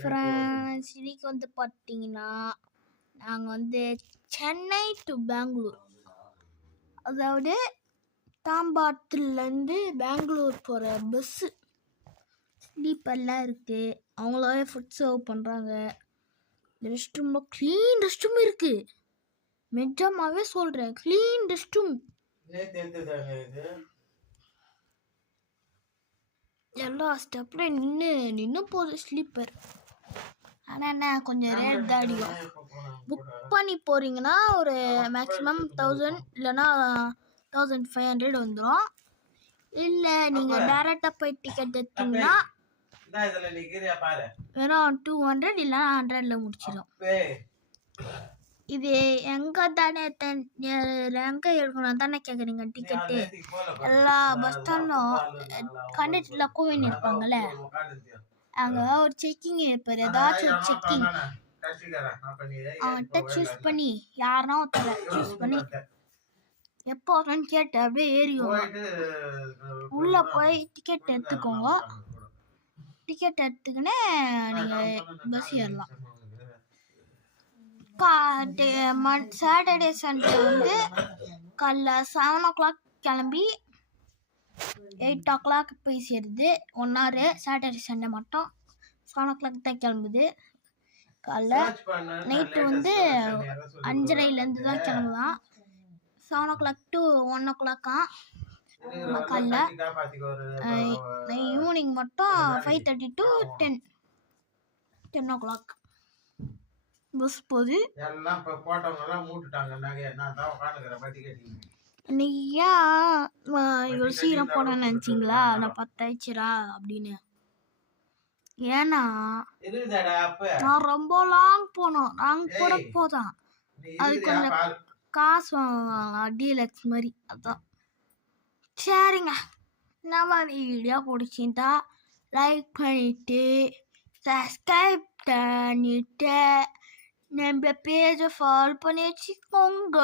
Friends, இன்னைக்கு வந்து பார்த்தீங்கன்னா நாங்கள் வந்து சென்னை டு பெங்களூர், அதாவது தாம்பாத்துலேருந்து பெங்களூர் போகிற பஸ்ஸு ஸ்லீப்பர்லாம் இருக்குது. அவங்களாவே ஃபுட் சர்வ் பண்ணுறாங்க. ரெஸ்ட் ரூமில் க்ளீன் ரெஸ்ட் ரூம் இருக்குது. நிஜமாவே சொல்கிறேன், க்ளீன் ரெஸ்ட் ரூம். எல்லா ஸ்டெப்லையும் நின்று போகுது ஸ்லீப்பர். ஆனால் என்ன, கொஞ்சம் ரேட் தான் அடிக்கும். புக் பண்ணி போகிறீங்கன்னா ஒரு மேக்ஸிமம் 1000 இல்லைன்னா 1500 வந்துடும். இல்லை நீங்கள் டேரெக்டாக போய் டிக்கெட் எடுத்தீங்கன்னா வெறும் 200 இல்லைனா 100 முடிச்சிடும். இது எங்கே தானே எங்கே எடுக்கணும் தானே கேட்குறீங்க டிக்கெட்டு? எல்லா பஸ் ஸ்டாண்டும் கண்டக்டரில் கோவின் இருப்பாங்கள்ல, அங்கே ஒரு செக்கிங் இருப்பார். ஏதாச்சும் ஒரு செக்கிங் அவன்கிட்ட சூஸ் பண்ணி யாருன்னா ஒருத்தர சூஸ் பண்ணி எப்போ வரணும்னு கேட்டு அப்படியே ஏறிவோம். உள்ளே போய் டிக்கெட் எடுத்துக்கோங்க. டிக்கெட் எடுத்துக்கினே நீங்கள் பஸ் ஏறலாம். சாட்டர்டே சண்டே வந்து காலைல 7 o'clock கிளம்பி 8 o'clock போய் சேருது. 1 hour. சாட்டர்டே சண்டே மட்டும் 7 o'clock தான் கிளம்புது. காலைல நைட்டு வந்து 5:30 தான் கிளம்புதான். 7 o'clock to 1 o'clock. காலைல ஈவினிங் மட்டும் 5:30 to 10 o'clock பஸ் போகுது. இன்னைக்கு ஏன் இவ்வளோ சீக்கிரம் போனேன்னு நினச்சிங்களா? நான் 10 ஆயிடுச்சுரா அப்படின்னு. ஏன்னா நான் ரொம்ப லாங் போனோம். நாங்கள் கூட போதான் அது கொஞ்சம் காசு வாங்கலாம், டீலக்ஸ் மாதிரி. அதான் சரிங்க. நம்ம வீடியோ பிடிச்சிருந்தா லைக் பண்ணிட்டு சப்ஸ்கிரைப் பண்ணிட்டு நம்ம பேஜை ஃபாலோ பண்ணி வச்சுக்கோங்க.